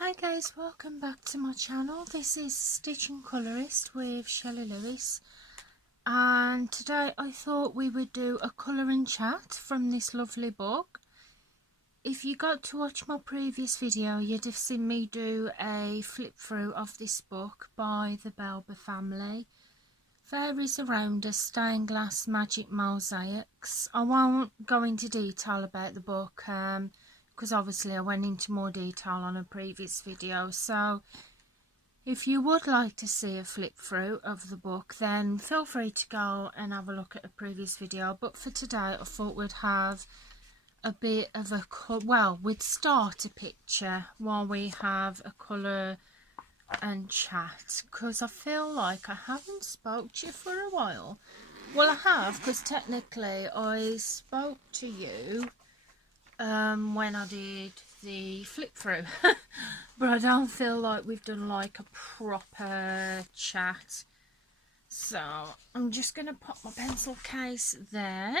Hi guys, welcome back to my channel. This is Stitch and Colourist with Shelley Lewis, and today I thought we would do a colouring chat from this lovely book. If you got to watch my previous video, you'd have seen me do a flip through of this book by the Belba family. Fairies Around Us, Stained Glass Magic Mosaics. I won't go into detail about the book because obviously I went into more detail on a previous video. So if you would like to see a flip through of the book, then feel free to go and have a look at a previous video. But for today I thought we'd have a bit of a, well, we'd start a picture while we have a colour and chat, because I feel like I haven't spoke to you for a while. Well, I have, because technically I spoke to you when I did the flip through but I don't feel like we've done like a proper chat. So I'm just gonna pop my pencil case there.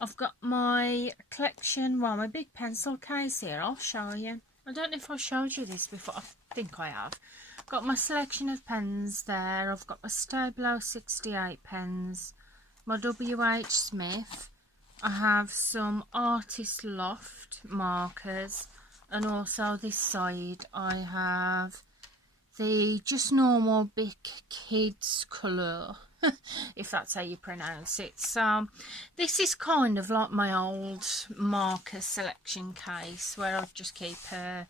I've got my collection, well, my big pencil case here. I'll show you. I don't know if I showed you this before. I think I have. Got my selection of pens there. I've got my Stabilo 68 pens, my WH Smith. I have some Artist Loft markers, and also this side I have the just normal big kids colour, if that's how you pronounce it. So this is kind of like my old marker selection case where I just keep a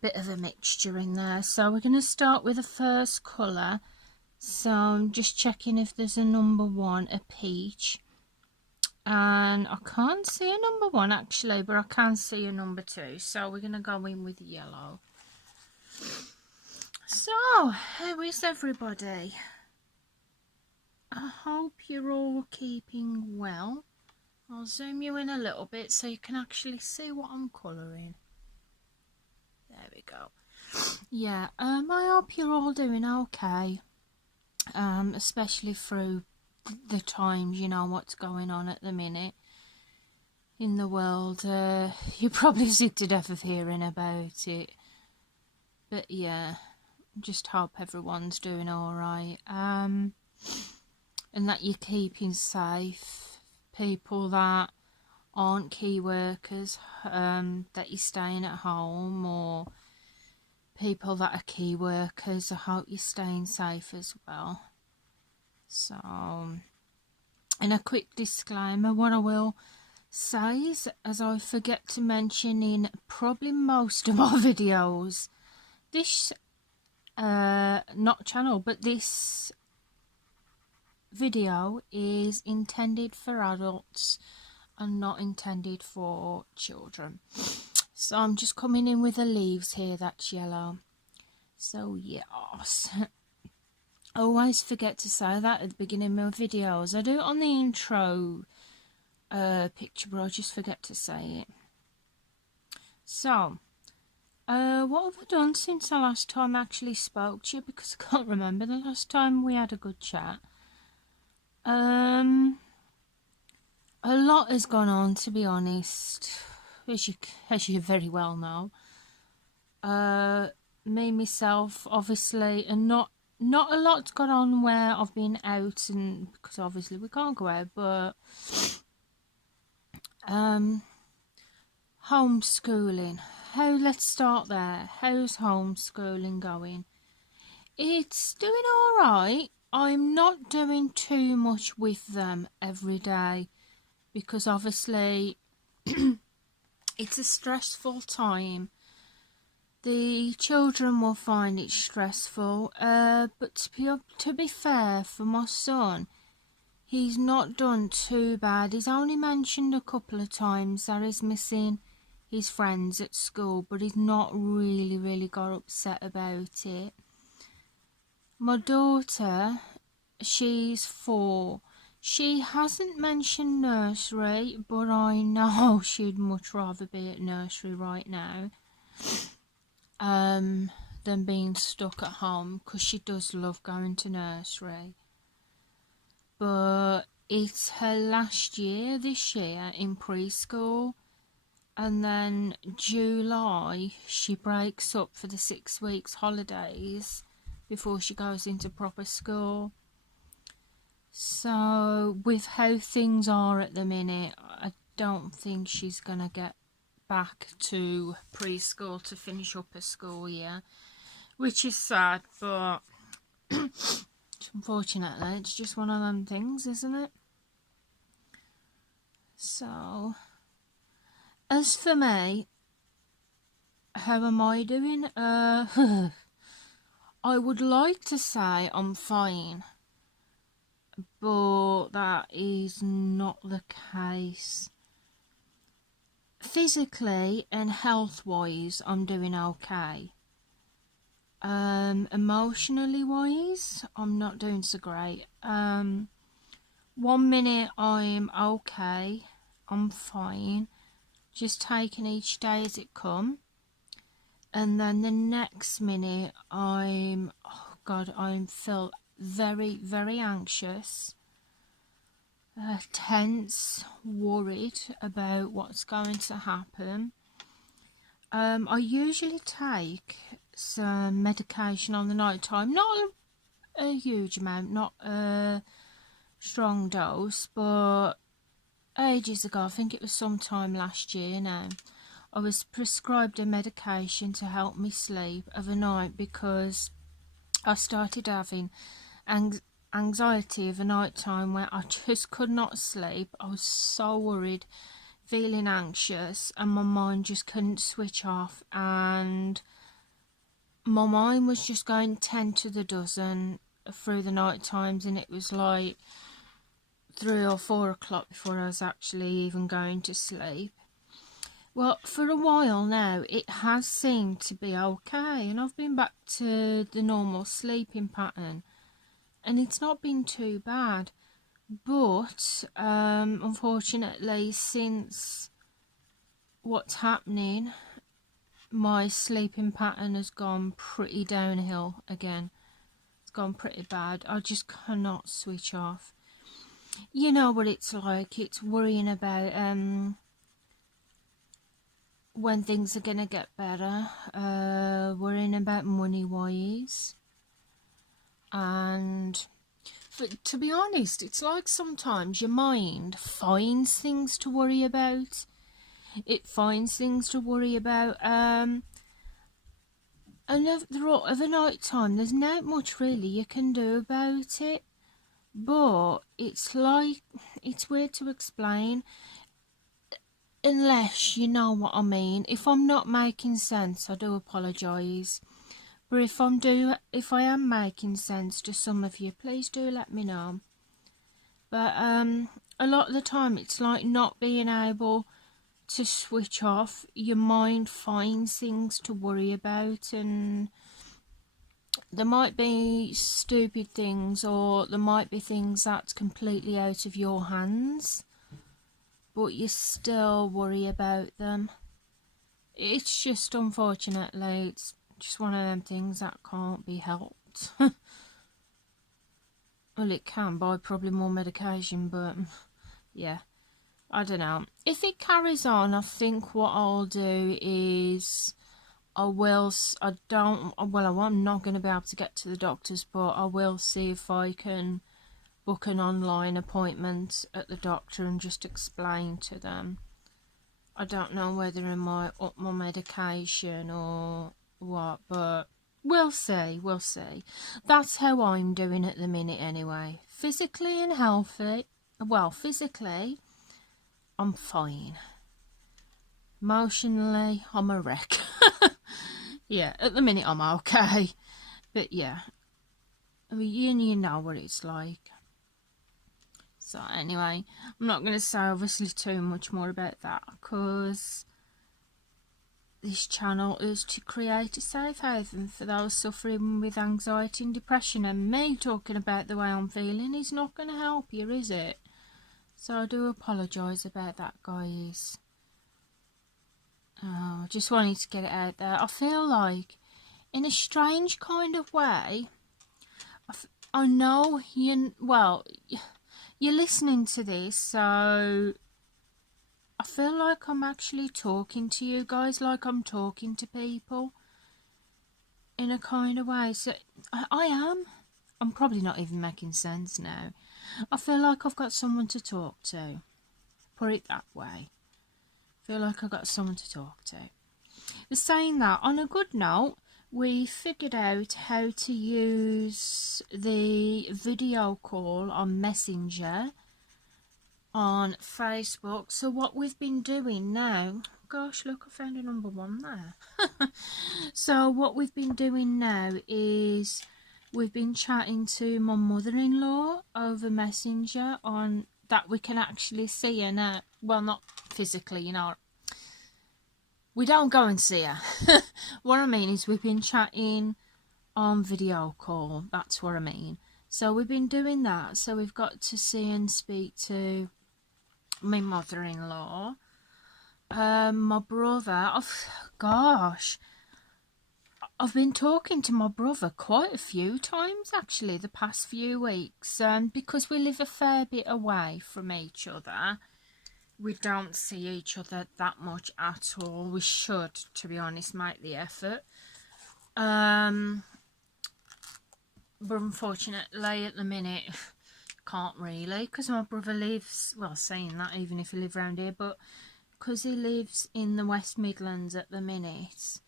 bit of a mixture in there. So we're going to start with the first colour. So I'm just checking if there's a number 1, a peach, and I can't see a number 1 actually, but I can see a number 2, so we're going to go in with yellow. So how is everybody? I hope you're all keeping well. I'll zoom you in a little bit so you can actually see what I'm colouring. There we go. Yeah, I hope you're all doing okay, especially through the times, you know, what's going on at the minute in the world. You're probably sick to death of hearing about it, but yeah, just hope everyone's doing alright, and that you're keeping safe. People that aren't key workers, that you're staying at home, or people that are key workers, I hope you're staying safe as well. So, and a quick disclaimer, what I will say is, as I forget to mention in probably most of my videos, this not channel, but this video is intended for adults and not intended for children. So I'm just coming in with the leaves here, that's yellow. So yes, I always forget to say that at the beginning of my videos. I do it on the intro picture, but I just forget to say it. So what have I done since the last time I actually spoke to you, because I can't remember the last time we had a good chat. A lot has gone on, to be honest, as you very well know. Me myself, obviously, and not a lot's gone on where I've been out, and because obviously we can't go out, but homeschooling. Let's start there. How's homeschooling going? It's doing alright. I'm not doing too much with them every day, because obviously it's a stressful time. The children will find it stressful, but to be fair, for my son, he's not done too bad. He's only mentioned a couple of times that he's missing his friends at school, but he's not really got upset about it. My daughter, she's 4. She hasn't mentioned nursery, but I know she'd much rather be at nursery right now than being stuck at home, because she does love going to nursery. But it's her last year this year in preschool, and then July she breaks up for the 6 weeks holidays before she goes into proper school. So with how things are at the minute, I don't think she's gonna get back to preschool to finish up her school year, which is sad, but unfortunately it's just one of them things, isn't it? So as for me, how am I doing? I would like to say I'm fine, but that is not the case. Physically and health wise I'm doing okay. Emotionally wise I'm not doing so great. 1 minute I'm okay, I'm fine, just taking each day as it come, and then the next minute I feel very, very anxious, tense, worried about what's going to happen. I usually take some medication on the night time, not a huge amount, not a strong dose, but ages ago, I think it was sometime last year now, I was prescribed a medication to help me sleep of a night because I started having anxiety of a night time where I just could not sleep. I was so worried, feeling anxious, and my mind just couldn't switch off, and my mind was just going 10 to the dozen through the night times, and it was like 3 or 4 o'clock before I was actually even going to sleep. Well, for a while now it has seemed to be okay, and I've been back to the normal sleeping pattern, and it's not been too bad. But unfortunately, since what's happening, my sleeping pattern has gone pretty downhill again. It's gone pretty bad. I just cannot switch off. You know what it's like. It's worrying about when things are gonna get better, worrying about money wise, and to be honest, it's like sometimes your mind finds things to worry about. It finds things to worry about. And of the night time, there's not much really you can do about it. But it's like, it's weird to explain unless you know what I mean. If I'm not making sense, I do apologise. But if I am making sense to some of you, please do let me know. But a lot of the time it's like not being able to switch off. Your mind finds things to worry about, and there might be stupid things, or there might be things that's completely out of your hands, but you still worry about them. It's just, unfortunately, it's just one of them things that can't be helped. Well, it can by probably more medication, but yeah, I don't know. If it carries on, I think what I'll do is I'm not going to be able to get to the doctors, but I will see if I can book an online appointment at the doctor and just explain to them. I don't know whether I might up my medication or what, but we'll see. That's how I'm doing at the minute anyway. Physically and healthy. Well, physically, I'm fine. Emotionally, I'm a wreck. Yeah, at the minute I'm okay. But yeah, I mean, you know what it's like. So anyway, I'm not going to say obviously too much more about that, because this channel is to create a safe haven for those suffering with anxiety and depression, and me talking about the way I'm feeling is not going to help you, is it? So I do apologise about that, guys. I just wanted to get it out there. I feel like, in a strange kind of way, I know you're listening to this, so I feel like I'm actually talking to you guys, like I'm talking to people in a kind of way. So I am. I'm probably not even making sense now. I feel like I've got someone to talk to. Put it that way. I feel like I've got someone to talk to. But saying that, on a good note, we figured out how to use the video call on Messenger on Facebook. So what we've been doing now, gosh, look, I found a number 1 there. So what we've been doing now is we've been chatting to my mother-in-law over Messenger on that we can actually see her now. Well, not physically, you know. We don't go and see her. What I mean is we've been chatting on video call. That's what I mean. So we've been doing that. So we've got to see and speak to my mother-in-law. My brother. Gosh. I've been talking to my brother quite a few times actually the past few weeks. Because we live a fair bit away from each other. We don't see each other that much at all. We should, to be honest, make the effort. But unfortunately, at the minute, can't really, because my brother lives, well, saying that, even if he lives around here, but because he lives in the West Midlands at the minute,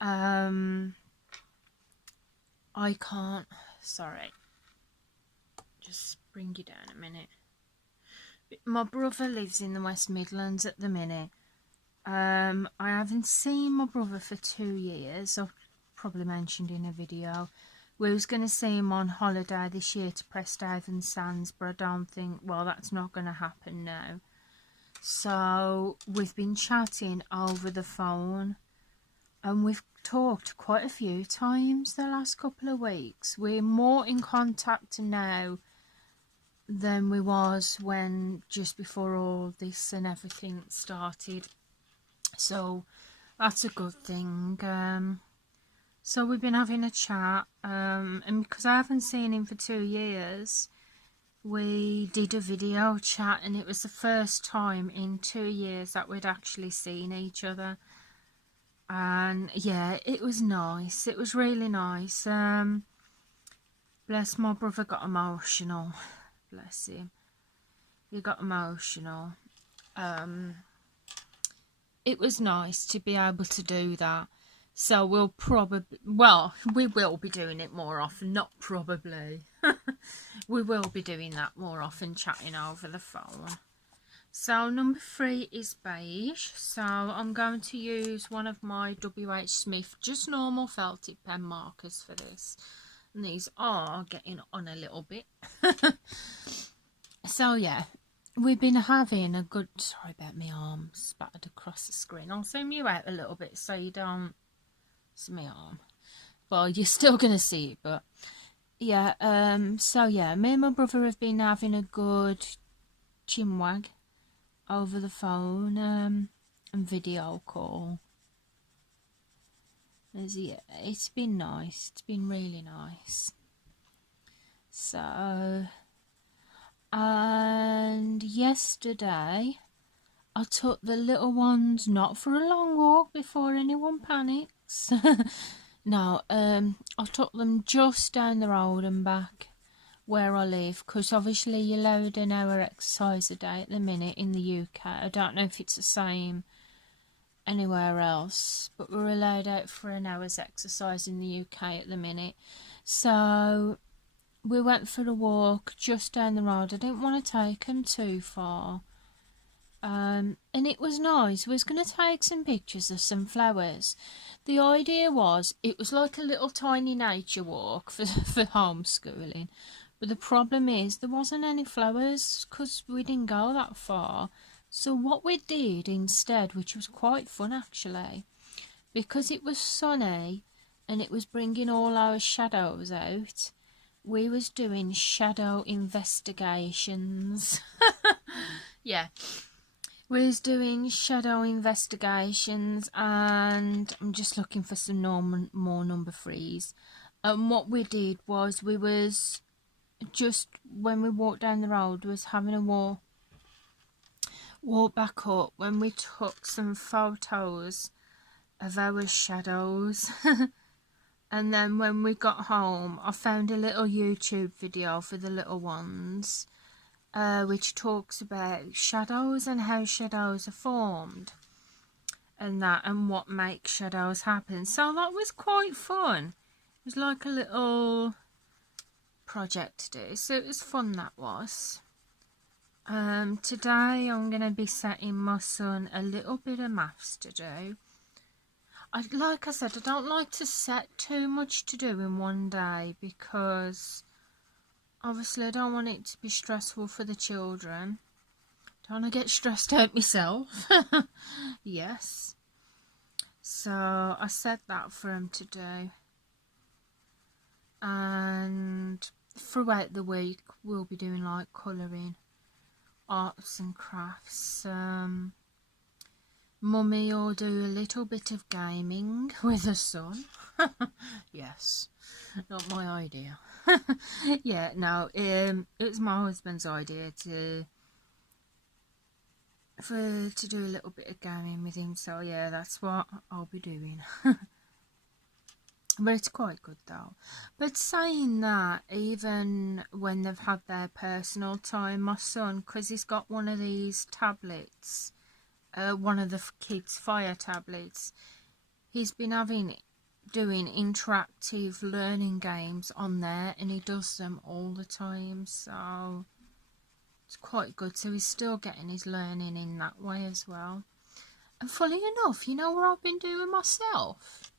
I can't, sorry, just bring you down a minute. My brother lives in the West Midlands at the minute. I haven't seen my brother for 2 years. I've probably mentioned in a video. We was going to see him on holiday this year to Presthaven Sands, but I don't think, well, that's not going to happen now. So we've been chatting over the phone, and we've talked quite a few times the last couple of weeks. We're more in contact now than we was when just before all this and everything started, so that's a good thing. So we've been having a chat, and because I haven't seen him for 2 years, we did a video chat, and it was the first time in 2 years that we'd actually seen each other. And yeah, it was nice. It was really nice. Bless, my brother got emotional. Bless him. He got emotional. It was nice to be able to do that. So we'll probably, well, we will be doing it more often, not probably. We will be doing that more often, chatting over the phone. So number 3 is beige. So I'm going to use one of my WH Smith, just normal felt tip pen markers for this. And these are getting on a little bit. So yeah, we've been having a good, sorry about my arm spattered across the screen. I'll zoom you out a little bit so you don't see my arm. Well, you're still going to see it, but yeah, so yeah, me and my brother have been having a good chinwag over the phone, and video call. Yeah, it's been nice. It's been really nice. So, and yesterday I took the little ones not for a long walk before anyone panics. No, I took them just down the road and back where I live, because obviously you're allowed an hour exercise a day at the minute in the UK. I don't know if it's the same anywhere else, but we're allowed out for an hour's exercise in the UK at the minute. So we went for a walk just down the road. I didn't want to take them too far, and it was nice. We was going to take some pictures of some flowers. The idea was it was like a little tiny nature walk for homeschooling, but the problem is there wasn't any flowers because we didn't go that far. So what we did instead, which was quite fun actually, because it was sunny and it was bringing all our shadows out, we was doing shadow investigations. Yeah, we was doing shadow investigations, and I'm just looking for some more number 3s. And what we did was we was just, when we walked down the road, was having a walk. walk back up when we took some photos of our shadows. And then when we got home, I found a little YouTube video for the little ones, which talks about shadows and how shadows are formed and that, and what makes shadows happen. So that was quite fun. It was like a little project to do, so it was fun, that was. Today I'm going to be setting my son a little bit of maths to do. Like I said, I don't like to set too much to do in one day, because obviously I don't want it to be stressful for the children. Don't want to get stressed out myself. Yes. So I set that for him to do. And throughout the week we'll be doing like colouring, arts and crafts. Mummy will do a little bit of gaming with her son. Yes, not my idea. Yeah, no, it's my husband's idea to do a little bit of gaming with him, so yeah, that's what I'll be doing. But it's quite good though. But saying that, even when they've had their personal time, my son, because he's got one of these tablets, one of the kids' Fire tablets, he's been doing interactive learning games on there, and he does them all the time, so it's quite good. So he's still getting his learning in that way as well. And funny enough, you know what I've been doing myself?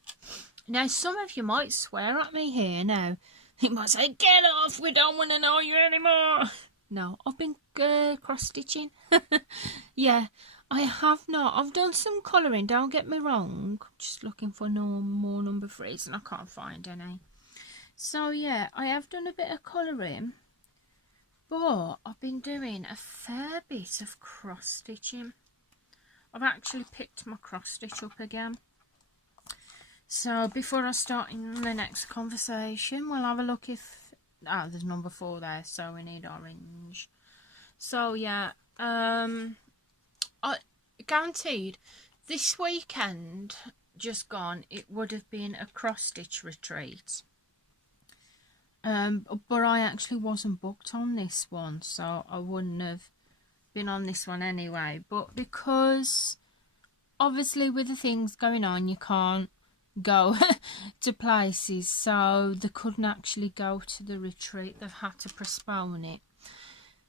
Now, some of you might swear at me here now. You might say, get off, we don't want to know you anymore. No, I've been cross-stitching. Yeah, I have not. I've done some colouring, don't get me wrong. Just looking for more number 3s and I can't find any. So yeah, I have done a bit of colouring, but I've been doing a fair bit of cross-stitching. I've actually picked my cross-stitch up again. So before I start in the next conversation, we'll have a look if... Ah, there's number 4 there, so we need orange. So yeah, I guaranteed this weekend just gone, it would have been a cross-stitch retreat. But I actually wasn't booked on this one, so I wouldn't have been on this one anyway. But because obviously with the things going on, you can't go to places, so they couldn't actually go to the retreat. They've had to postpone it.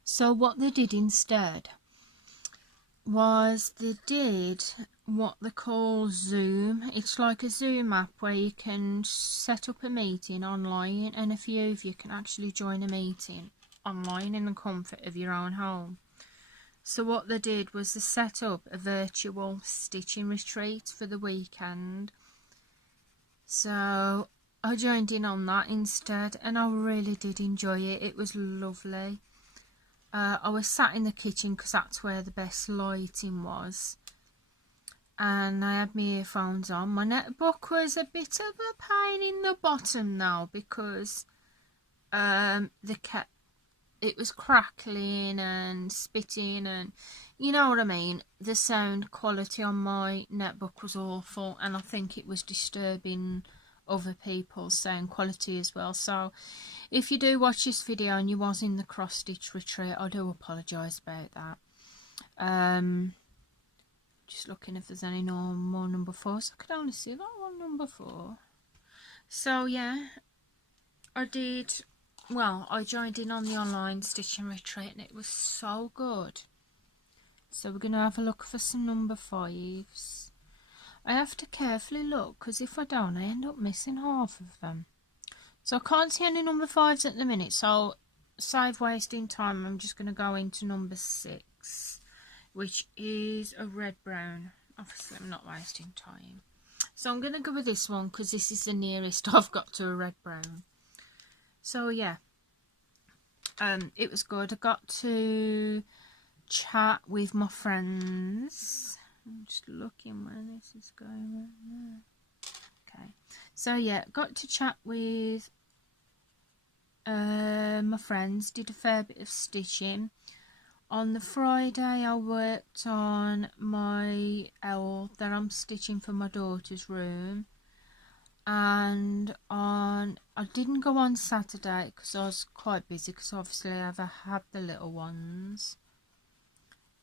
So what they did instead was they did what they call Zoom. It's like a Zoom app where you can set up a meeting online, and a few of you can actually join a meeting online in the comfort of your own home. So what they did was they set up a virtual stitching retreat for the weekend. So I joined in on that instead, and I really did enjoy it. It was lovely. I was sat in the kitchen because that's where the best lighting was, and I had my earphones on. My netbook was a bit of a pain in the bottom now, because it was crackling and spitting, and you know what I mean. The sound quality on my netbook was awful, and I think it was disturbing other people's sound quality as well. So if you do watch this video and you was in the cross stitch retreat, I do apologise about that. Just looking if there's any more number 4s. I could only see that one, number 4. So yeah, I joined in on the online stitching retreat, and it was so good. So we're going to have a look for some number 5s. I have to carefully look, because if I don't, I end up missing half of them. So I can't see any number 5s at the minute, so save wasting time, I'm just going to go into number 6, which is a red-brown. Obviously I'm not wasting time. So I'm going to go with this one, because this is the nearest I've got to a red-brown. So yeah, it was good. I got to chat with my friends. I'm just looking where this is going right now. Okay, so yeah, got to chat with my friends, did a fair bit of stitching. On the Friday I worked on my owl that I'm stitching for my daughter's room, and I didn't go on Saturday because I was quite busy, because obviously I have the little ones.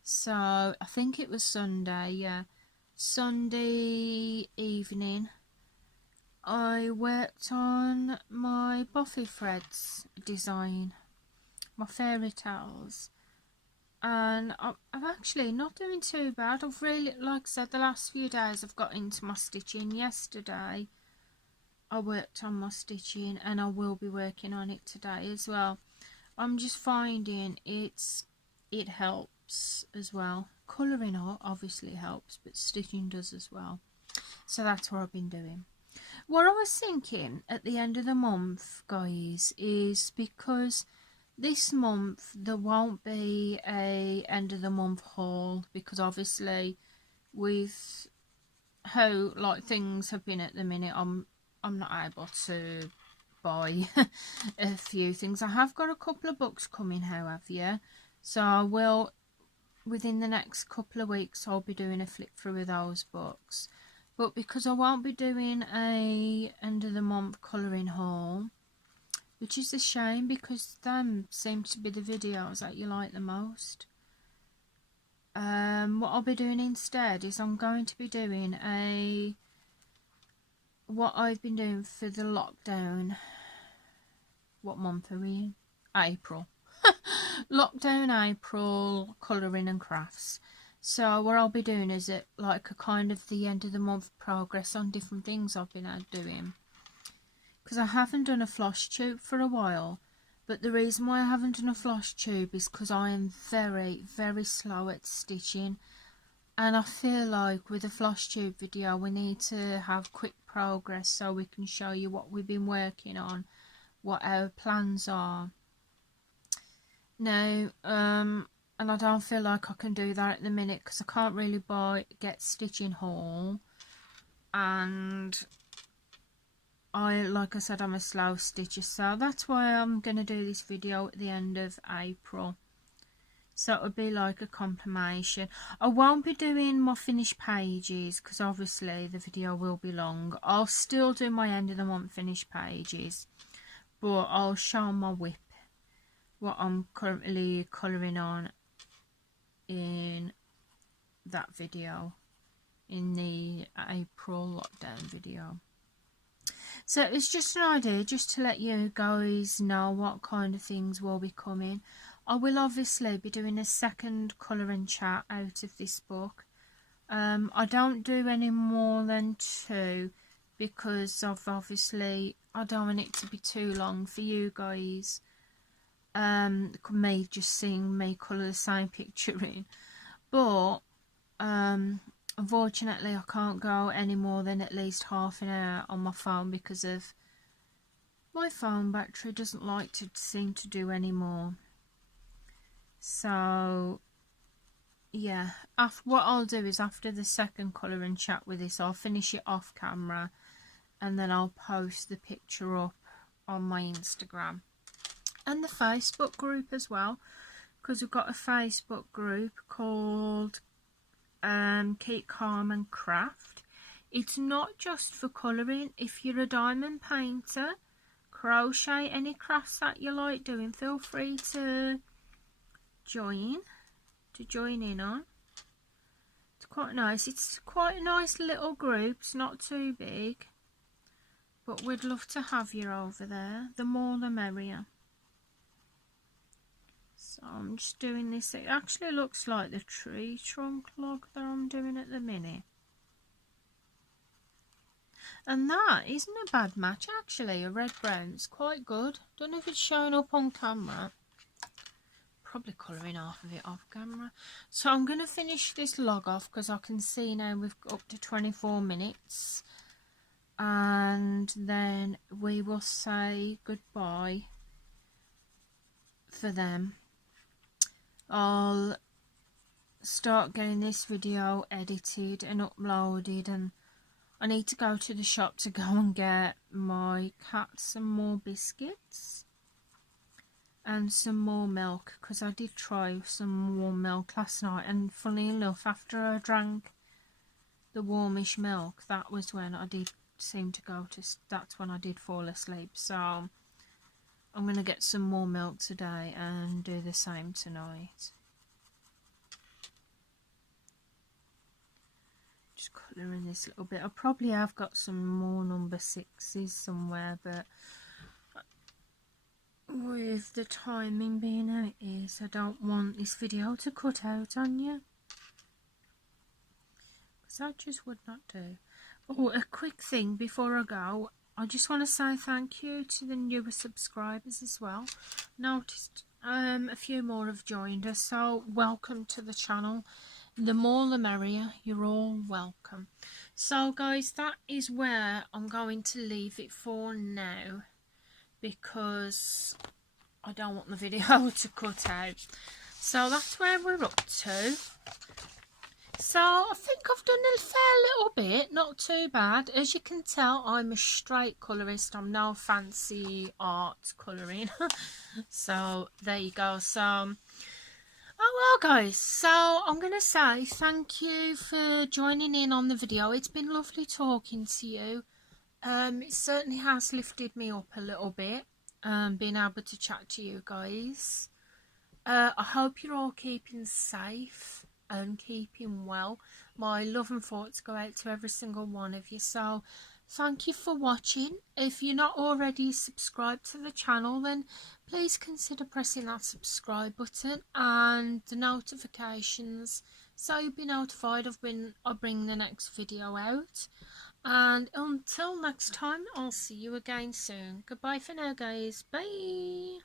So I think it was Sunday, yeah, Sunday evening I worked on my Buffy threads design, my fairy tales, and I'm actually not doing too bad. I've really, like I said, the last few days I've got into my stitching. Yesterday I worked on my stitching, and I will be working on it today as well. I'm just finding it helps as well. Colouring obviously helps, but stitching does as well. So that's what I've been doing. What I was thinking at the end of the month, guys, is because this month there won't be a end of the month haul, because obviously with how like things have been at the minute, I'm not able to buy a few things. I have got a couple of books coming, however, yeah, so I will, within the next couple of weeks, I'll be doing a flip through of those books. But because I won't be doing a end of the month colouring haul, which is a shame, because them seem to be the videos that you like the most. What I'll be doing instead is I'm going to be doing what I've been doing for the lockdown. What month are we in? April. Lockdown April colouring and crafts. So what I'll be doing is like a kind of the end of the month progress on different things I've been doing. Because I haven't done a floss tube for a while. But the reason why I haven't done a floss tube is because I am very, very slow at stitching. And I feel like with a floss tube video we need to have quick progress so we can show you what we've been working on, what our plans are. Now, and I don't feel like I can do that at the minute because I can't really get stitching haul, and like I said, I'm a slow stitcher, so that's why I'm going to do this video at the end of April. So it would be like a confirmation. I won't be doing my finished pages because obviously the video will be long. I'll still do my end of the month finished pages, but I'll show my whip, what I'm currently colouring on, in that video, in the April lockdown video. So it's just an idea, just to let you guys know what kind of things will be coming. I will obviously be doing a second colour and chat out of this book. I don't do any more than 2 because of obviously I don't want it to be too long for you guys. Me just seeing me colour the same picture in, but unfortunately I can't go any more than at least half an hour on my phone because of my phone battery doesn't like to seem to do any more. So yeah, what I'll do is after the second colour and chat with this, I'll finish it off camera and then I'll post the picture up on my Instagram and the Facebook group as well, because we've got a Facebook group called Keep Calm and Craft. It's not just for colouring. If you're a diamond painter, crochet, any crafts that you like doing, feel free to join in on. It's quite nice. It's quite a nice little group. It's not too big, but we'd love to have you over there. The more the merrier. So I'm just doing this. It actually looks like the tree trunk log that I'm doing at the minute. And that isn't a bad match actually, a red brown. It's quite good. Don't know if it's showing up on camera. Probably colouring half of it off camera. So I'm going to finish this log off because I can see now we've got up to 24 minutes. And then we will say goodbye for them. I'll start getting this video edited and uploaded, and I need to go to the shop to go and get my cat some more biscuits. and some more milk, because I did try some warm milk last night, and funny enough, after I drank the warmish milk, that was when I did seem to go to, that's when I did fall asleep. So I'm going to get some more milk today and do the same tonight. Just colouring this little bit. I probably have got some more number 6s somewhere, but with the timing being how it is, I don't want this video to cut out on you, because that just would not do. Oh, a quick thing before I go, I just want to say thank you to the newer subscribers as well. Noticed a few more have joined us, so welcome to the channel. The more the merrier, you're all welcome. So guys, that is where I'm going to leave it for now, because I don't want the video to cut out. So that's where we're up to. So I think I've done a fair little bit, not too bad. As you can tell, I'm a straight colourist. I'm no fancy art colouring. So there you go. So oh well guys, so I'm going to say thank you for joining in on the video. It's been lovely talking to you. It certainly has lifted me up a little bit, being able to chat to you guys. I hope you're all keeping safe and keeping well. My love and thoughts go out to every single one of you. So thank you for watching. If you're not already subscribed to the channel, then please consider pressing that subscribe button and the notifications, so you'll be notified of when I bring the next video out. And until next time, I'll see you again soon. Goodbye for now guys. Bye.